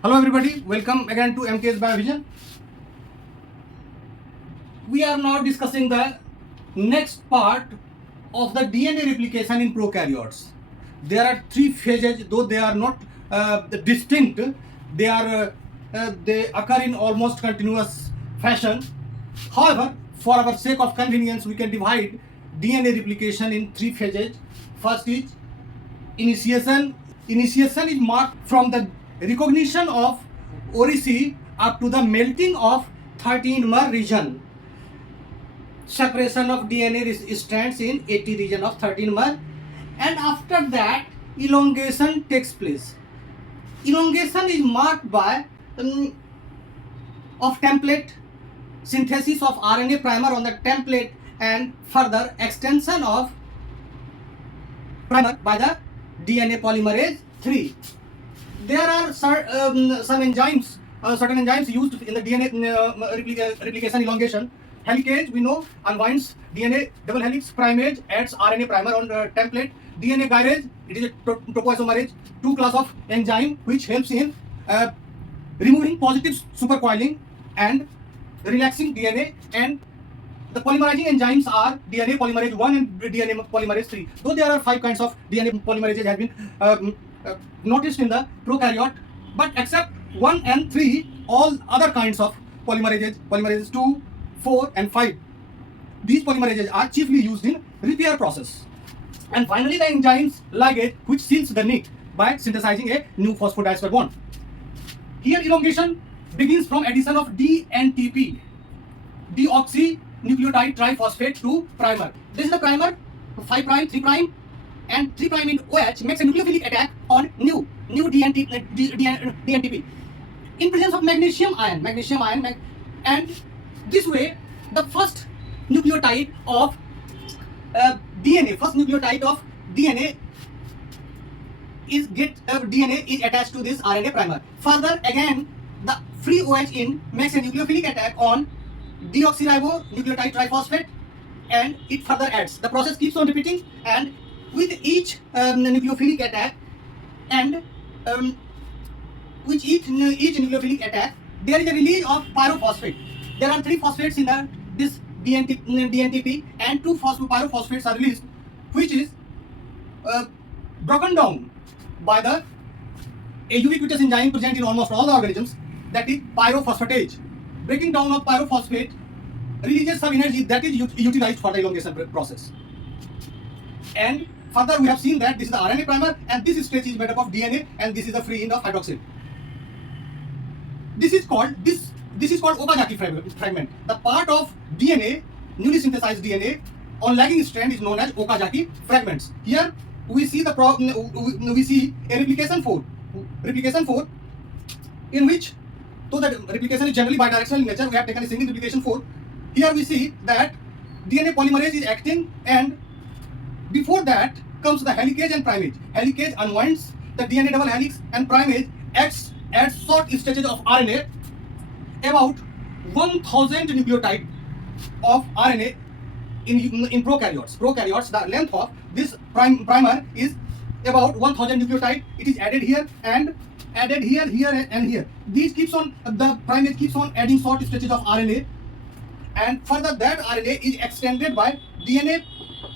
Hello everybody, welcome again to MK's Biovision. We are now discussing the next part of the DNA replication in prokaryotes. There are three phases, though they are not distinct. They occur in almost continuous fashion. However, for our sake of convenience, we can divide DNA replication in three phases. First is initiation. Initiation is marked from the recognition of orici up to the melting of 13-mer region. Separation of DNA strands in 80 region of 13-mer, and after that elongation takes place. Elongation is marked by of template, synthesis of RNA primer on the template, and further extension of primer by the DNA polymerase 3. There are certain enzymes used in the DNA replication elongation. Helicase, we know, unwinds DNA double helix. Primase adds RNA primer on the template. DNA gyrase, it is a topoisomerase, two class of enzyme which helps in removing positive supercoiling and relaxing DNA, and the polymerizing enzymes are DNA polymerase 1 and DNA polymerase 3. Though there are 5 kinds of DNA polymerases have been noticed in the prokaryote, but except 1 and 3, all other kinds of polymerases 2, 4 and 5, these polymerases are chiefly used in repair process. And finally the enzymes ligase, which seals the nick by synthesizing a new phosphodiester bond. Here elongation begins from addition of DNTP, deoxynucleotide triphosphate, to primer. This is the primer, 5 prime, 3 prime, and 3 prime in OH makes a nucleophilic attack on new DNTP in presence of magnesium ion, and this way the first nucleotide of DNA is attached to this RNA primer. Further, again, the free OH in makes a nucleophilic attack on deoxyribonucleotide triphosphate, and it further adds. The process keeps on repeating, and with each nucleophilic attack, and with each nucleophilic attack, there is a release of pyrophosphate. There are 3 phosphates in this DNTP, and 2 pyrophosphates are released, which is broken down by a ubiquitous enzyme present in almost all the organisms, that is pyrophosphatase. Breaking down of pyrophosphate releases some energy that is utilized for the elongation process. And further, we have seen that this is the RNA primer, and this stretch is made up of DNA, and this is the free end of hydroxyl. This is called Okazaki fragment. The part of DNA, newly synthesized DNA, on lagging strand is known as Okazaki fragments. Here we see we see a replication 4, in which, though the replication is generally bidirectional in nature, we have taken a single replication 4. Here we see that DNA polymerase is acting, and before that comes the helicase and primase. Helicase unwinds the DNA double helix, and primase adds short stretches of RNA, about 1000 nucleotide of RNA in prokaryotes. The length of this primer is about 1000 nucleotide. It is added here and added here and here. The primase keeps on adding short stretches of RNA, and further that RNA is extended by DNA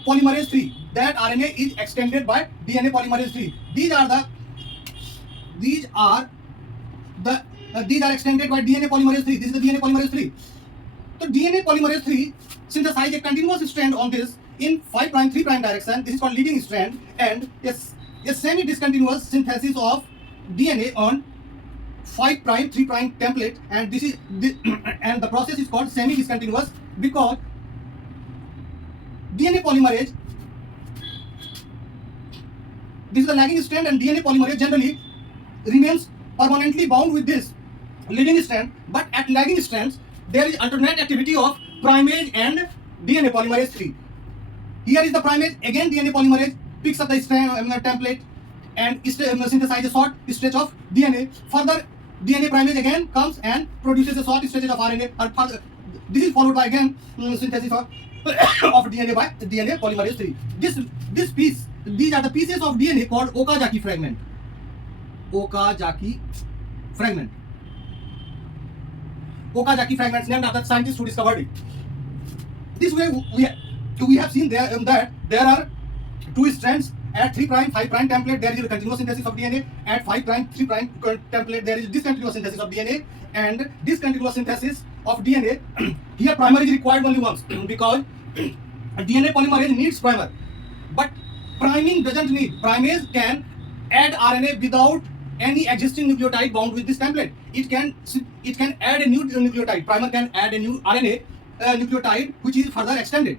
polymerase 3. That RNA is extended by DNA polymerase 3. These are extended by DNA polymerase 3. This is the DNA polymerase 3. So DNA polymerase 3 synthesize a continuous strand on this in 5 prime 3 prime direction. This is called leading strand, and a semi-discontinuous synthesis of DNA on 5 prime 3 prime template, and and the process is called semi-discontinuous because DNA polymerase, this is the lagging strand, and DNA polymerase generally remains permanently bound with this leading strand, but at lagging strands there is alternate activity of primase and DNA polymerase 3. Here is the primase, again DNA polymerase picks up the strand template and synthesizes a short stretch of DNA. Further, DNA primase again comes and produces a short stretch of RNA. This is followed by again synthesis of DNA by DNA polymerase 3. These are the pieces of DNA called Okazaki fragment. Okazaki fragment. Okazaki fragments named after scientists who discovered it. This way we have seen there that there are two strands at 3 prime 5 prime template there is a continuous synthesis of DNA, at 5 prime 3 prime template there is discontinuous synthesis of DNA, and discontinuous synthesis of DNA here primer is required only once because DNA polymerase needs primer, but priming doesn't need. Primase can add RNA without any existing nucleotide bound with this template. It can add a new nucleotide. Primer can add a new RNA nucleotide which is further extended.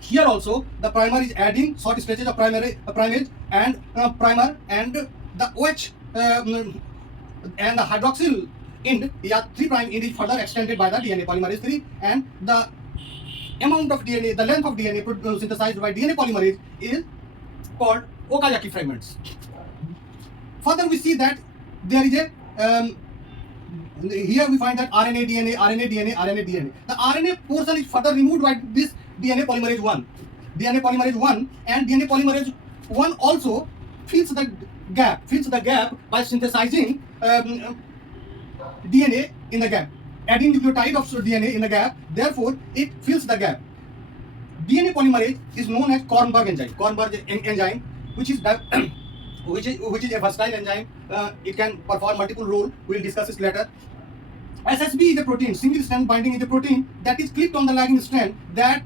Here also the primer is adding short stretches of primase and primer, and the OH and the hydroxyl end, 3 prime end is further extended by the DNA polymerase 3, and the amount of DNA, the length of DNA synthesized by DNA polymerase is called Okazaki fragments. Further we see that there is a here we find that RNA, DNA, RNA, DNA, RNA, DNA. The RNA portion is further removed by this DNA polymerase 1. DNA polymerase 1 and DNA polymerase 1 also fills the gap by synthesizing DNA in the gap, adding nucleotide of DNA in the gap. Therefore, it fills the gap. DNA polymerase is known as Kornberg enzyme, which is a versatile enzyme. It can perform multiple roles. We will discuss this later. SSB is a protein. Single strand binding is a protein that is clipped on the lagging strand that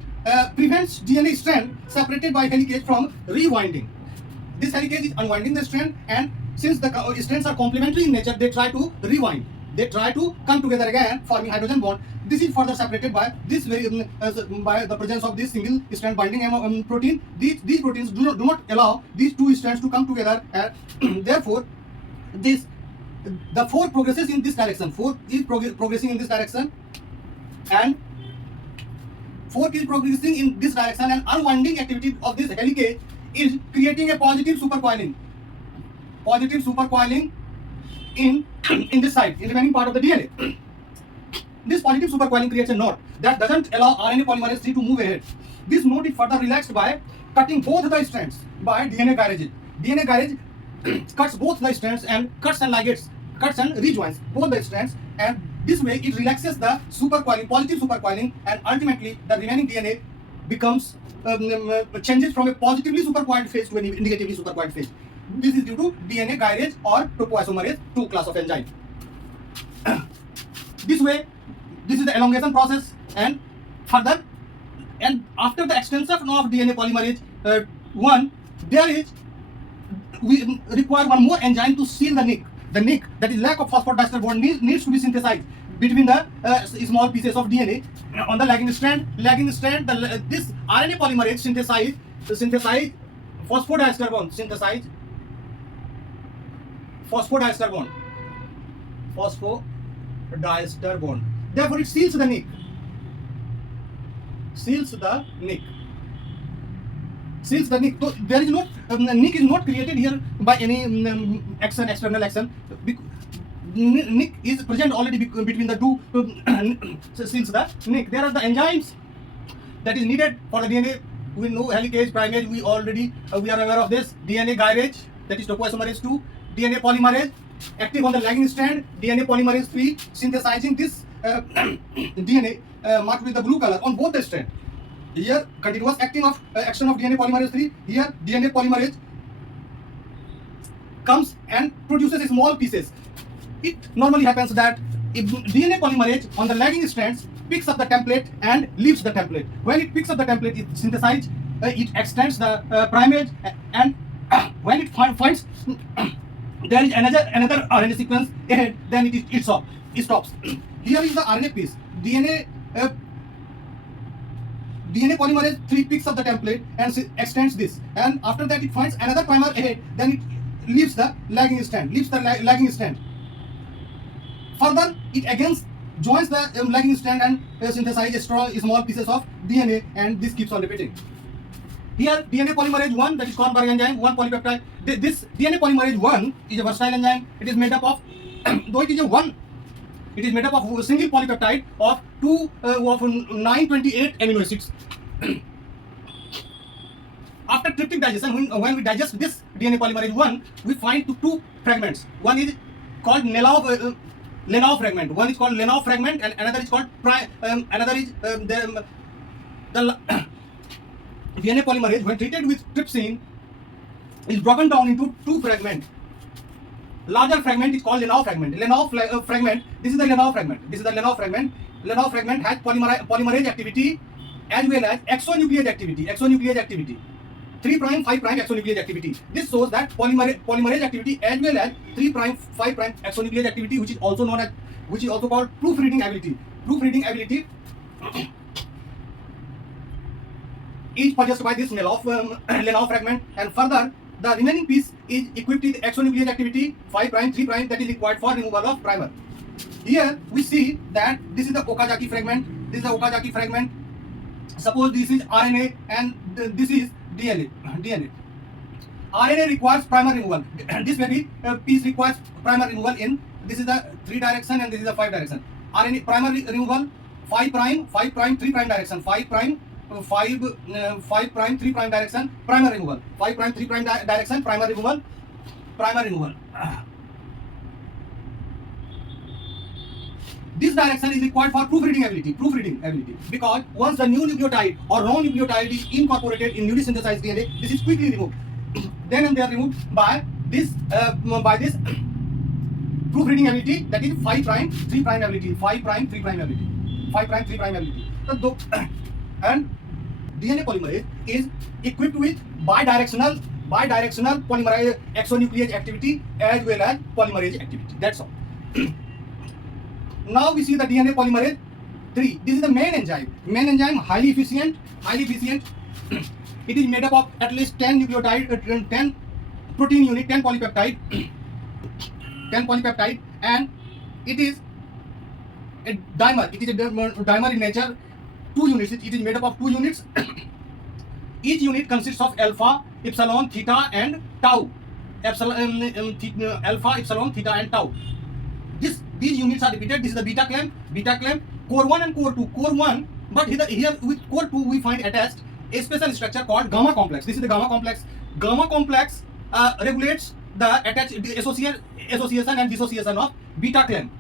prevents DNA strand separated by helicase from rewinding. This helicase is unwinding the strand, and since the strands are complementary in nature, they try to rewind. They try to come together again, forming hydrogen bond. This is further separated by this by the presence of this single strand binding protein. These proteins do not allow these two strands to come together, and therefore the 4 progresses in this direction. 4 is progressing in this direction, and 4 is progressing in this direction, and unwinding activity of this helicase is creating a positive supercoiling. Positive supercoiling in this side, in the remaining part of the DNA. This positive supercoiling creates a knot that doesn't allow RNA polymerase 3 to move ahead. This knot is further relaxed by cutting both the strands by DNA garage. DNA garage cuts both the strands and cuts and rejoins both the strands, and this way it relaxes the supercoiling, positive supercoiling, and ultimately the remaining DNA becomes changes from a positively supercoiled phase to a negatively supercoiled phase. This is due to DNA garage or topoisomerase 2 class of enzyme. This way, this is the elongation process, and further, and after the extension of DNA polymerase 1, we require one more enzyme to seal the nick. The nick, that is lack of phosphodiester bond, needs to be synthesized between the small pieces of DNA on the lagging strand. This RNA polymerase synthesize phosphodiester bond. Phosphodiester bond. Therefore, it seals the nick. Seals the nick. So there is no nick is not created here by any external action. Nick is present already between the two. Seals the nick. There are the enzymes that is needed for the DNA. We know helicase, primase. We are aware of this. DNA garage, that is topoisomerase 2. DNA polymerase active on the lagging strand. DNA polymerase 3 synthesizing this DNA marked with the blue color on both the strands. Here continuous action of DNA polymerase 3. Here DNA polymerase comes and produces small pieces. It normally happens that if DNA polymerase on the lagging strands picks up the template and leaves the template. When it picks up the template, it synthesizes, it extends the primase, and when it finds there is another RNA sequence ahead, then it stops. Here is the RNA piece. DNA polymerase 3 picks up the template and extends this, and after that it finds another primer ahead, then it leaves the lagging strand. Further, it again joins the lagging strand and synthesizes small pieces of DNA, and this keeps on repeating. Here, DNA polymerase 1, that is Kornberg enzyme, 1 polypeptide. This DNA polymerase 1 is a versatile enzyme. It is made up of, though it is made up of a single polypeptide of 928 amino acids. After tryptic digestion, when we digest this DNA polymerase 1, we find two fragments. One is called Lenov fragment. One is called Lenov fragment, and another is called another is the DNA polymerase, when treated with trypsin, is broken down into two fragments. Larger fragment is called Lenov fragment. Lenov fragment. This is the Lenov fragment. This is the Lenov fragment. Lenov fragment has polymerase activity as well as exonuclease activity. Exonuclease activity. 3' 5' exonuclease activity. This shows that polymerase activity as well as 3' 5' exonuclease activity, which is also known as, which is also called proofreading ability. Proofreading ability is possessed by this Lenov fragment, and further the remaining piece is equipped with exonuclease activity 5', 3', that is required for removal of primer. Here we see that this is the Okazaki fragment. This is the Okazaki fragment. Suppose this is RNA and this is DNA. RNA requires primer removal. This very piece requires primer removal in, this is the 3 direction and this is the 5 direction. RNA primer removal 5', 3' direction. 5', 3' direction, primer removal. 5', 3' direction, primer removal. This direction is required for proofreading ability, because once the new nucleotide or wrong nucleotide is incorporated in newly synthesized DNA, this is quickly removed. Then and they are removed by this proofreading ability, that is 5', 3' ability, 5', 3' ability, 5', 3' ability. So, and DNA polymerase is equipped with bidirectional polymerase exonuclease activity as well as polymerase activity. That's all. Now we see the DNA polymerase 3. This is the main enzyme. Main enzyme, highly efficient. It is made up of at least 10 nucleotide, 10 protein unit, 10 polypeptide, and it is a dimer. It is a dimer in nature. 2 units. It is made up of 2 units. Each unit consists of alpha, epsilon, theta, and tau. Alpha, epsilon, theta, and tau. These units are repeated. This is the beta clamp, core 1 and core 2. Core 1, but here with core 2 we find attached a special structure called gamma complex. This is the gamma complex. Gamma complex regulates the association and dissociation of beta clamp.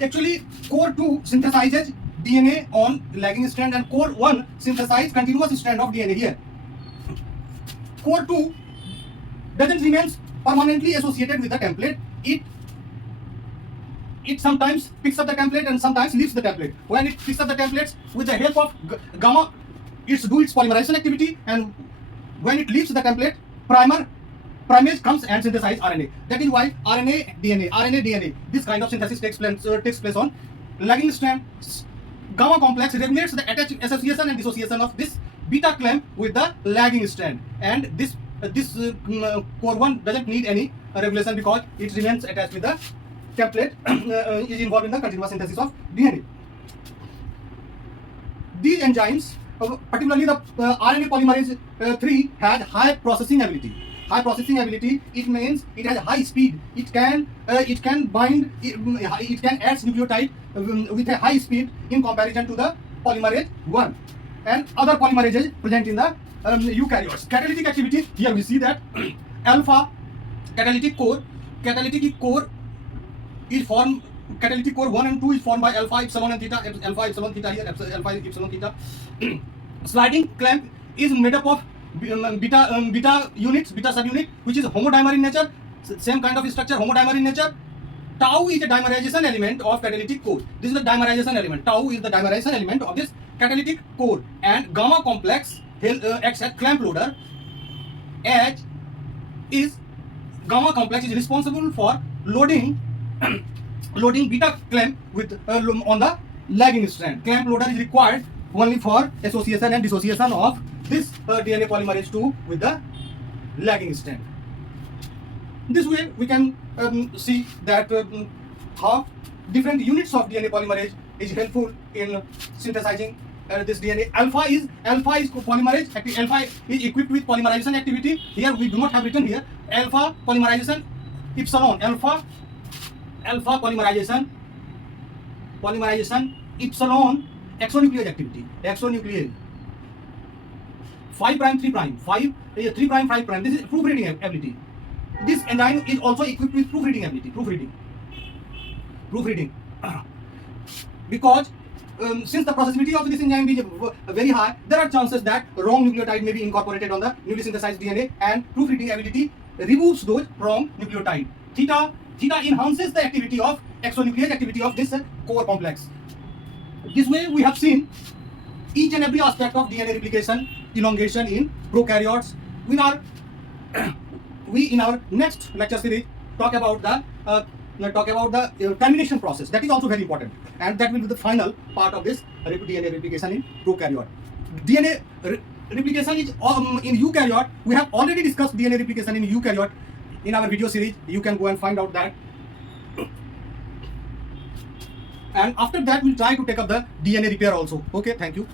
Actually, core 2 synthesizes DNA on lagging strand, and core 1 synthesizes continuous strand of DNA here. Core 2 doesn't remain permanently associated with the template. It sometimes picks up the template and sometimes leaves the template. When it picks up the templates, with the help of gamma, it do its polymerization activity, and when it leaves the template, primase comes and synthesizes RNA. That is why RNA DNA, this kind of synthesis takes place on lagging strand. Gamma complex regulates the association and dissociation of this beta clamp with the lagging strand, and this core 1 doesn't need any regulation because it remains attached with the template, is involved in the continuous synthesis of DNA. These enzymes, particularly the RNA polymerase 3, has high processing ability. It means it has high speed. It can bind. It can add nucleotide with a high speed in comparison to the polymerase 1 and other polymerases present in the eukaryotes. Catalytic activity. Here we see that alpha catalytic core is formed. Catalytic core 1 and 2 is formed by alpha, epsilon, and theta. Alpha, epsilon, theta here. Alpha, epsilon, theta. Sliding clamp is made up of beta subunit, which is homodimer in nature. Same kind of structure, homodimer in nature. Tau is a dimerization element of catalytic core. This is the dimerization element. Tau is the dimerization element of this catalytic core, and gamma complex acts as clamp loader. As is gamma complex is responsible for loading beta clamp with on the lagging strand. Clamp loader is required only for association and dissociation of this DNA polymerase 2 with the lagging strand. This way we can see that how different units of DNA polymerase is helpful in synthesizing this DNA. Alpha is polymerase. Alpha is equipped with polymerization activity. Here we do not have written here. Alpha polymerization, epsilon. Alpha polymerization, epsilon exonuclease activity. 5', 3', 3', 5'. This is proofreading ability. this enzyme is also equipped with proofreading ability. Proofreading. Because since the processability of this enzyme is very high, there are chances that wrong nucleotide may be incorporated on the newly synthesized DNA, and proofreading ability removes those wrong nucleotide. Theta enhances the activity of exonuclease activity of this core complex. This way we have seen each and every aspect of DNA replication, elongation in prokaryotes. We in our next lecture series talk about the termination process. That is also very important, and that will be the final part of this DNA replication in prokaryote. DNA replication is in eukaryote. We have already discussed DNA replication in eukaryote in our video series. You can go and find out that. And after that, we'll try to take up the DNA repair also. Okay, thank you.